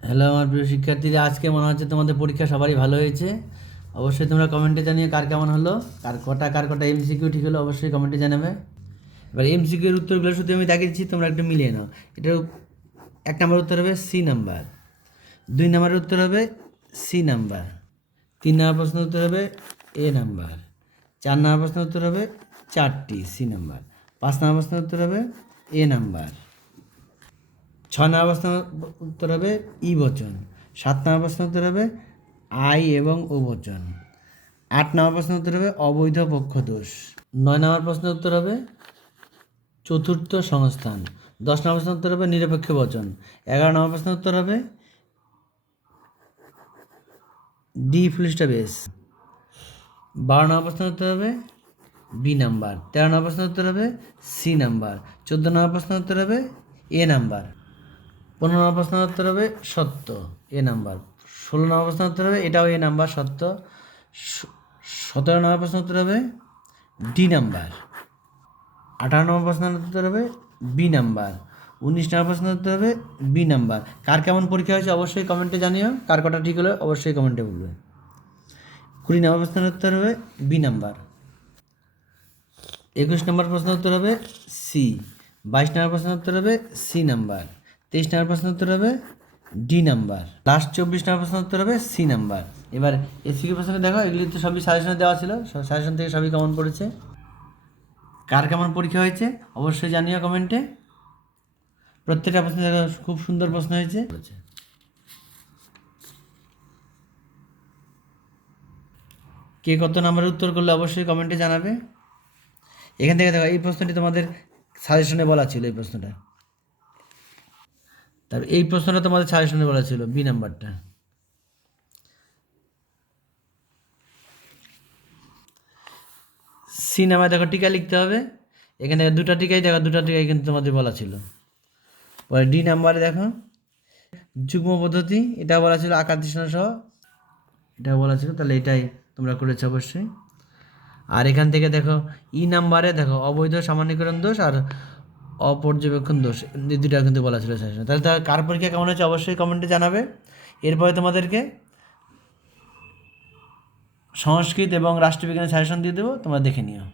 Hello আমার প্রিয় শিক্ষার্থীরা, আজকে মনে হচ্ছে তোমাদের পরীক্ষা সবারই ভালো হয়েছে। অবশ্যই তোমরা কমেন্টে জানিয়ে কার কেমন হলো, কার কটা কার কটা এমসিকিউ ঠিক হলো, অবশ্যই কমেন্টে জানাবে। এবার এমসিকিউর উত্তরগুলো শুধু আমি দেখিয়ে দিচ্ছি, তোমরা একটু মিলিয়ে নাও। এটার এক নম্বর উত্তর হবে সি নাম্বার দুই নম্বরের উত্তর হবে সি নাম্বার তিন নম্বর প্রশ্নের উত্তর হবে এ নাম্বার চার নম্বর প্রশ্নের উত্তর হবে চারটি সি নাম্বার পাঁচ নম্বর প্রশ্নের উত্তর হবে এ নাম্বার ছয় নম্বর প্রশ্ন উত্তর হবে ই বচন। সাত নম্বর প্রশ্ন উত্তর হবে আই এবং ও বচন। আট নম্বর প্রশ্ন উত্তর হবে অবৈধ পক্ষদোষ। নয় নম্বর প্রশ্ন উত্তর হবে চতুর্থ সংস্থান। দশ নম্বর প্রশ্ন উত্তর হবে নিরপেক্ষ বচন। এগারো নম্বর প্রশ্ন উত্তর হবে ডি ফুলিশটা বেস বারো নম্বর প্রশ্ন উত্তর হবে বি নাম্বার। তেরো নম্বর প্রশ্ন উত্তর হবে সি নাম্বার। চোদ্দ নম্বর প্রশ্ন উত্তর হবে এ নাম্বার। পনেরো নম্বর প্রশ্ন উত্তর হবে সত্য, এ নাম্বার। ষোলো নম্বর প্রশ্ন উত্তর হবে, এটাও এ নাম্বার, সত্য। সতেরো নম্বর প্রশ্ন উত্তর হবে ডি নাম্বার। আঠারো নম্বর প্রশ্নের উত্তর হবে বি নাম্বার। উনিশ নম্বর প্রশ্নের উত্তর হবে বি নাম্বার। কার কেমন পরীক্ষা হয়েছে অবশ্যই কমেন্টে জানিও। কার কটা ঠিক হলো অবশ্যই কমেন্টে বলবে। কুড়ি নম্বর প্রশ্নের উত্তর হবে বি নাম্বার। একুশ নম্বর প্রশ্ন উত্তর হবে সি। বাইশ নম্বর প্রশ্ন উত্তর হবে সি নাম্বার। তেইশ নম্বর প্রশ্ন উত্তর হবে ডি নাম্বার। লাস্ট চব্বিশ নম্বর প্রশ্ন উত্তর হবে সি নাম্বার। এবার এসিকে প্রশ্ন দেখো, এগুলি তো সবই সাজেশনে দেওয়া ছিল সাজেশন থেকে সবই কেমন পড়েছে। কার কেমন পরীক্ষা হয়েছে, অবশ্যই জানিও কমেন্টে প্রত্যেকটা প্রশ্ন খুব সুন্দর প্রশ্ন হয়েছে। কে কত নাম্বারের উত্তর করলে অবশ্যই কমেন্টে জানাবে। এখান থেকে দেখো, এই প্রশ্নটি তোমাদের সাজেশনে বলা ছিল, এই প্রশ্নটা। তারপর এই প্রশ্নটা তোমাদের সাজেশনে বলা ছিল বি নাম্বারটা সি নাম্বার দেখো, টিকা লিখতে হবে। এখানে দুটা টিকাই, দেখো, দুটা টিকাই কিন্তু তোমাদের বলা ছিল। পরে ডি নাম্বারে দেখো, যুগ্ম পদ্ধতি এটা বলা ছিল আকার দৃষ্টান্ত সহ। এটা বলা ছিল, তাহলে এটাই তোমরা করেছ অবশ্যই। আর এখান থেকে দেখো ই নাম্বারে দেখো, অবৈধ সামান্যীকরণ দোষ আর অপর্যবেক্ষণ দোষ দুটা কিন্তু বলা ছিল সেশনে তাহলে তার কার পরীক্ষা কেমন হচ্ছে অবশ্যই কমেন্টে জানাবে। এরপরে তোমাদেরকে সংস্কৃত এবং রাষ্ট্রবিজ্ঞানের সাজেশন দিয়ে দেবো, তোমরা দেখে নিও।